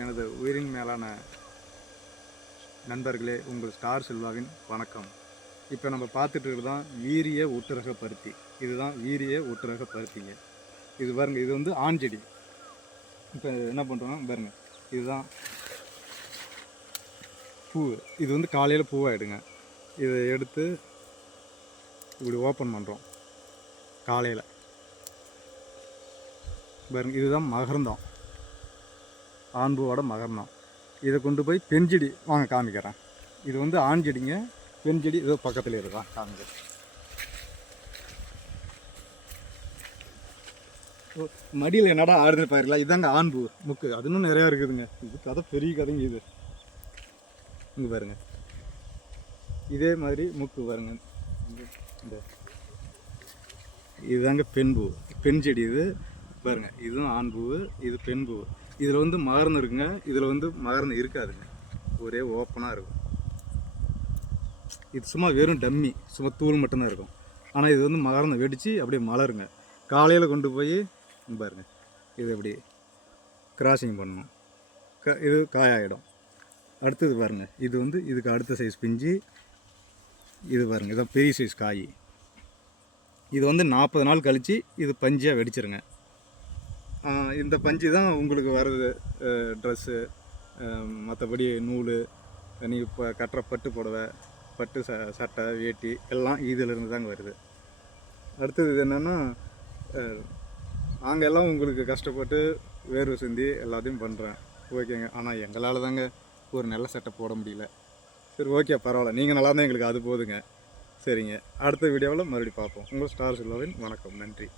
எனது உயிரின் மேலான நண்பர்களே உங்கள் ஸ்டார் செல்வாவின் வணக்கம். இப்போ நம்ம பார்த்துட்டு தான் வீரிய ஒட்டுரக பருத்தி. இதுதான் வீரிய ஒட்டுரக பருத்திங்க. இது பாருங்க இது வந்து ஆண் செடி. இப்போ என்ன பண்ணுறோம்னா பாருங்க இதுதான் பூ இது வந்து காலையில் பூவாயிடுங்க. இதை எடுத்து இப்படி ஓப்பன் பண்ணுறோம் காலையில். பாருங்க இதுதான் மகர்ந்தம். ஆண்பூவோட மகர்ணம். இதை கொண்டு போய் பெண் செடி வாங்க காமிக்கிறேன். இது வந்து ஆண் செடிங்க. பெண் செடி ஏதோ பக்கத்தில் இருக்கான் காமிக்கிறேன். மடியில் என்னடா ஆடுறது பாருங்களா? இதாங்க ஆண்பு முக்கு. அது இன்னும் நிறையா இருக்குதுங்க. இது கதை பெரிய கதைங்க இது. இங்கே பாருங்க. இதே மாதிரி முக்கு பாருங்க. இந்த இதுதாங்க பெண் பூ. பெண் செடி இது. பாருங்க இதுவும் ஆண் பூவு இது பெண் பூவு. இதில் வந்து மகர்ந்து இருக்குங்க இதில் வந்து மகர்ந்து இருக்காதுங்க. ஒரே ஓப்பனாக இருக்கும். இது சும்மா வெறும் டம்மி சும்மா தூள் மட்டும்தான் இருக்கும். ஆனால் இது வந்து மகர்ந்து வெடித்து அப்படியே மலருங்க. காலையில் கொண்டு போய் பாருங்க இது எப்படி கிராசிங் பண்ணணும். க இது காயாயிடும். அடுத்தது பாருங்க இது வந்து இதுக்கு அடுத்த சைஸ் பிஞ்சு இது பாருங்க இதான் பெரிய சைஸ் காய். இது வந்து நாற்பது நாள் கழித்து இது பஞ்சியாக வெடிச்சிருங்க. இந்த பஞ்சு தான் உங்களுக்கு வருது. ட்ரெஸ்ஸு மற்றபடி நூல் நீங்கள் இப்போ கட்டுற பட்டு புடவை பட்டு ச சட்டை வேட்டி எல்லாம் இதிலிருந்து தாங்க வருது. அடுத்தது என்னென்னா நாங்கள் எல்லாம் உங்களுக்கு கஷ்டப்பட்டு வேர்வை சிந்தி எல்லாத்தையும் பண்ணுறேன் ஓகேங்க. ஆனால் எங்களால் தாங்க ஒரு நல்ல சட்டை போட முடியல. சரி ஓகே பரவாயில்ல. நீங்கள் நல்லா இருந்தால் எங்களுக்கு அது போதுங்க. சரிங்க. அடுத்த வீடியோவில் மறுபடியும் பார்ப்போம். உங்கள் ஸ்டார் சில்வாவின் வணக்கம். நன்றி.